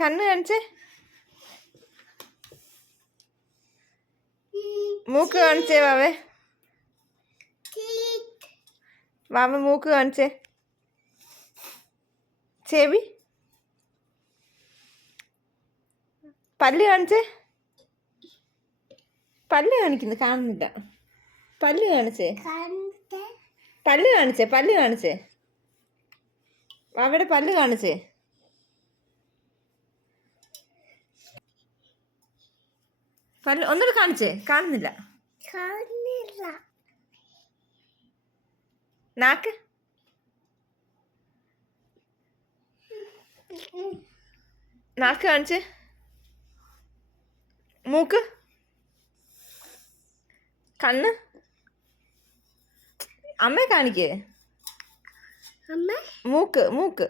കണ്ണ് കാണിച്ചേ. മൂക്ക് കാണിച്ചേ വാവേ. വാവ മൂക്ക് കാണിച്ചേ. ചെവി. പല്ല് കാണിച്ചേ. പല്ല് കാണിക്കുന്നു, കാണുന്നില്ല. പല്ല് കാണിച്ചേ. പല്ല് കാണിച്ചേ. പല്ല് കാണിച്ചേ. വാവയുടെ പല്ല് കാണിച്ചേ. പല്ല് ഒന്നുകൂടെ കാണിച്ചേ. കാണുന്നില്ല. നാക്ക്. നാക്ക് കാണിച്ചേ. മൂക്ക്. കണ്ണ്. അമ്മയെ കാണിക്കേ. മൂക്ക്. മൂക്ക്.